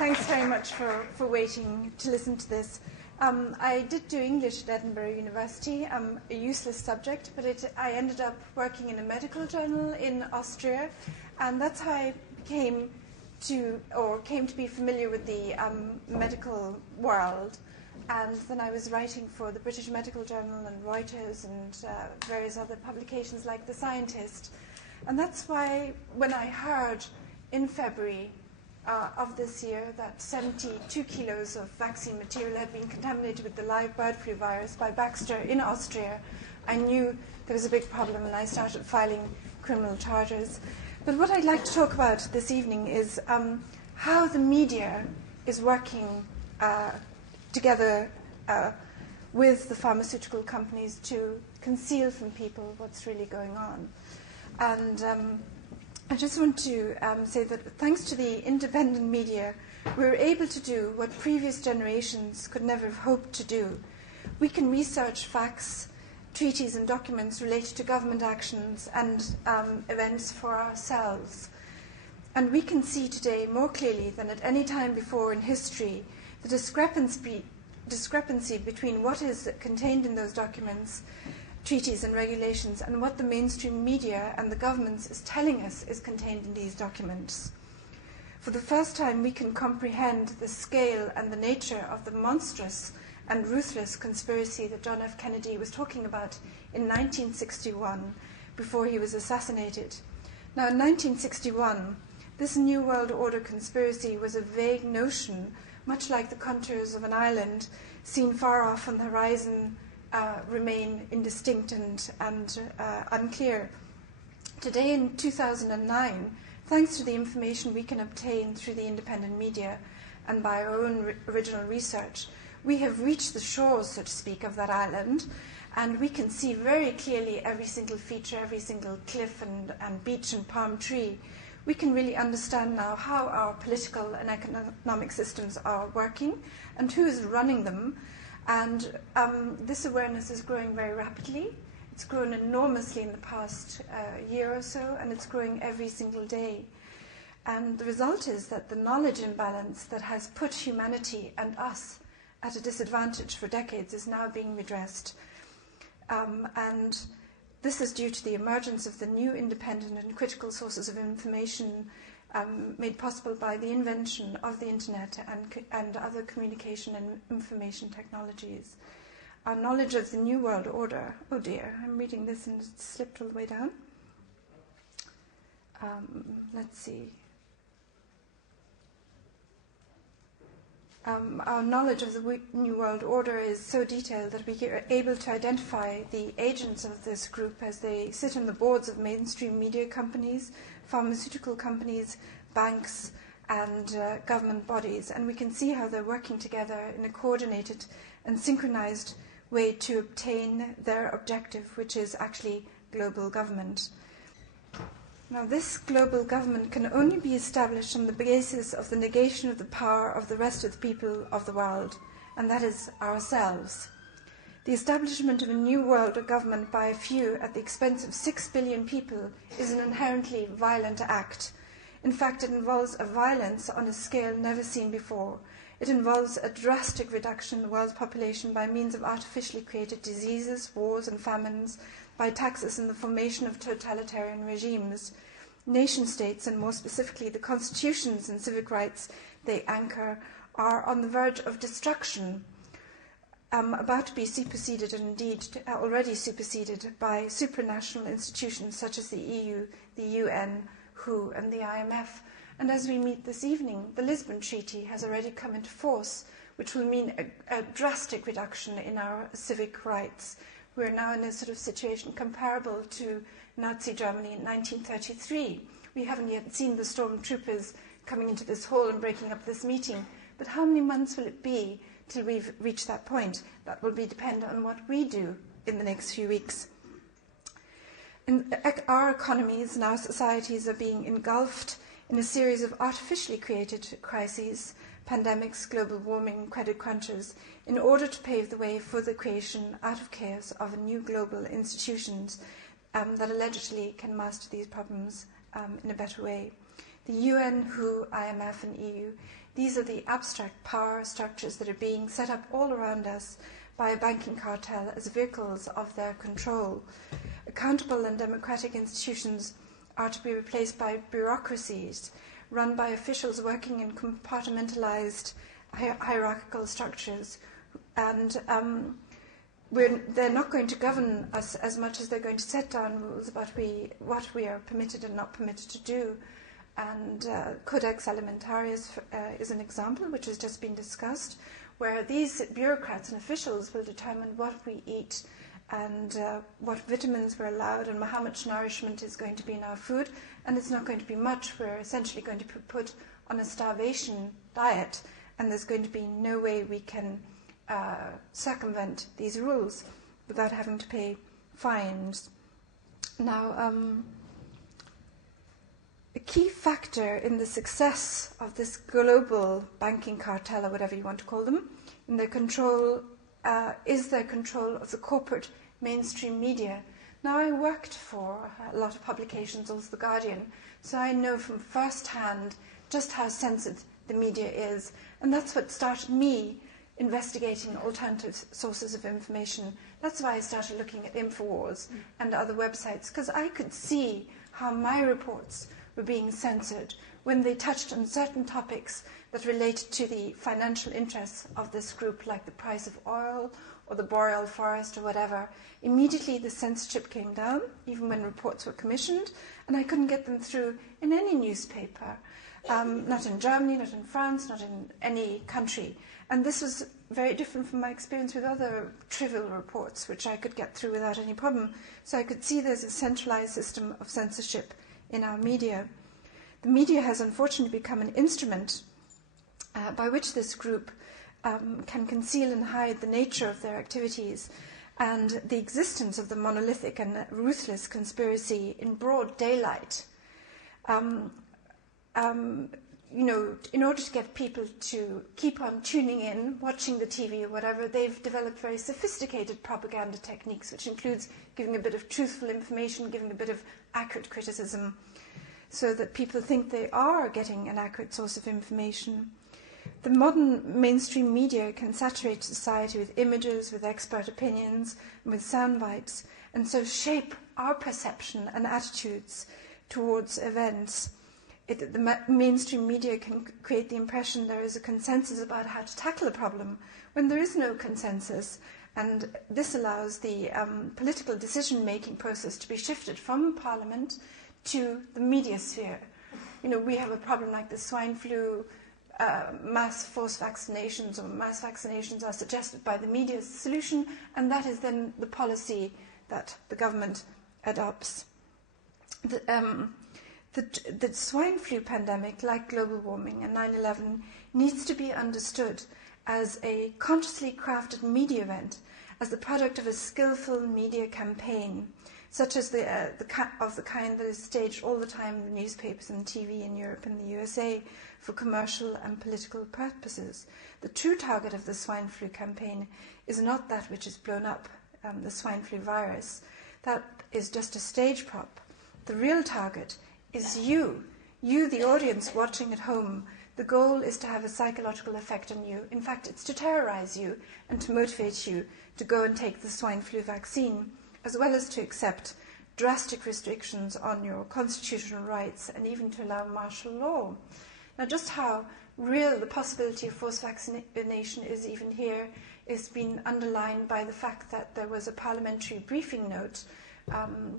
Thanks very much for waiting to listen to this. I did do English at Edinburgh University, a useless subject, but I ended up working in a medical journal in Austria, and that's how I came to be familiar with the medical world. And then I was writing for the British Medical Journal and Reuters and various other publications like The Scientist. And that's why when I heard in February of this year that 72 kilos of vaccine material had been contaminated with the live bird flu virus by Baxter in Austria, I knew there was a big problem, and I started filing criminal charges. But what I'd like to talk about this evening is how the media is working together with the pharmaceutical companies to conceal from people what's really going on. And I just want to say that thanks to the independent media, we were able to do what previous generations could never have hoped to do. We can research facts, treaties and documents related to government actions and events for ourselves. And we can see today more clearly than at any time before in history the discrepancy between what is contained in those documents, treaties and regulations, and what the mainstream media and the governments is telling us is contained in these documents. For the first time, we can comprehend the scale and the nature of the monstrous and ruthless conspiracy that John F. Kennedy was talking about in 1961 before he was assassinated. Now, in 1961, this New World Order conspiracy was a vague notion, much like the contours of an island seen far off on the horizon remain indistinct and unclear. Today, in 2009, thanks to the information we can obtain through the independent media and by our own original research, we have reached the shores, so to speak, of that island, and we can see very clearly every single feature, every single cliff and beach and palm tree. We can really understand now how our political and economic systems are working and who is running them. And this awareness is growing very rapidly. It's grown enormously in the past year or so, and it's growing every single day. And the result is that the knowledge imbalance that has put humanity and us at a disadvantage for decades is now being redressed. And this is due to the emergence of the new independent and critical sources of information made possible by the invention of the internet and other communication and information technologies. Our knowledge of the New World Order, oh dear, I'm reading this and it's slipped all the way down. Let's see. Our knowledge of the New World Order is so detailed that we are able to identify the agents of this group as they sit on the boards of mainstream media companies, pharmaceutical companies, banks, and government bodies. And we can see how they're working together in a coordinated and synchronized way to obtain their objective, which is actually global government. Now, this global government can only be established on the basis of the negation of the power of the rest of the people of the world, and that is ourselves. The establishment of a new world government by a few at the expense of 6 billion people is an inherently violent act. In fact, it involves a violence on a scale never seen before. It involves a drastic reduction in the world's population by means of artificially created diseases, wars and famines, by taxes and the formation of totalitarian regimes. Nation-states, and more specifically the constitutions and civic rights they anchor, are on the verge of destruction, about to be superseded, and indeed already superseded, by supranational institutions such as the EU, the UN, WHO, and the IMF. And as we meet this evening, the Lisbon Treaty has already come into force, which will mean a drastic reduction in our civic rights. We're now in a sort of situation comparable to Nazi Germany in 1933. We haven't yet seen the stormtroopers coming into this hall and breaking up this meeting, but how many months will it be till we've reached that point? That will be dependent on what we do in the next few weeks. Our economies and our societies are being engulfed in a series of artificially created crises, pandemics, global warming, credit crunches, in order to pave the way for the creation out of chaos of new global institutions that allegedly can master these problems in a better way. The UN, WHO, IMF and EU These are the abstract power structures that are being set up all around us by a banking cartel as vehicles of their control. Accountable and democratic institutions are to be replaced by bureaucracies run by officials working in compartmentalized hierarchical structures. And they're not going to govern us as much as they're going to set down rules about what we are permitted and not permitted to do. And Codex Alimentarius is an example which has just been discussed, where these bureaucrats and officials will determine what we eat and what vitamins we're allowed and how much nourishment is going to be in our food. And it's not going to be much. We're essentially going to be put on a starvation diet, and there's going to be no way we can circumvent these rules without having to pay fines. Now, a key factor in the success of this global banking cartel, or whatever you want to call them, in their control is their control of the corporate mainstream media. Now, I worked for a lot of publications, also The Guardian, so I know from first hand just how censored the media is, and that's what started me investigating alternative sources of information. That's why I started looking at InfoWars and other websites, because I could see how my reports were being censored when they touched on certain topics that related to the financial interests of this group, like the price of oil or the boreal forest or whatever. Immediately the censorship came down, even when reports were commissioned, and I couldn't get them through in any newspaper, not in Germany, not in France, not in any country. And this was very different from my experience with other trivial reports, which I could get through without any problem. So I could see there's a centralized system of censorship in our media. The media has unfortunately become an instrument by which this group can conceal and hide the nature of their activities and the existence of the monolithic and ruthless conspiracy in broad daylight. In order to get people to keep on tuning in, watching the TV or whatever, they've developed very sophisticated propaganda techniques, which includes giving a bit of truthful information, giving a bit of accurate criticism, so that people think they are getting an accurate source of information. The modern mainstream media can saturate society with images, with expert opinions, and with sound bites, and so shape our perception and attitudes towards events. The mainstream media can create the impression there is a consensus about how to tackle a problem when there is no consensus, and this allows the political decision-making process to be shifted from Parliament to the media sphere. We have a problem like the swine flu, mass forced vaccinations, or mass vaccinations are suggested by the media as a solution, and that is then the policy that the government adopts. The swine flu pandemic, like global warming and 9/11, needs to be understood as a consciously crafted media event, as the product of a skillful media campaign, such as the kind that is staged all the time in the newspapers and TV in Europe and the USA for commercial and political purposes. The true target of the swine flu campaign is not that which is blown up, the swine flu virus. That is just a stage prop. The real target is you, the audience watching at home. The goal is to have a psychological effect on you. In fact, it's to terrorize you and to motivate you to go and take the swine flu vaccine, as well as to accept drastic restrictions on your constitutional rights and even to allow martial law. Now, just how real the possibility of forced vaccination is even here is been underlined by the fact that there was a parliamentary briefing note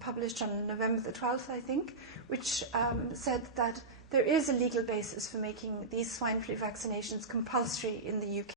published on November the 12th, I think, which said that there is a legal basis for making these swine flu vaccinations compulsory in the UK.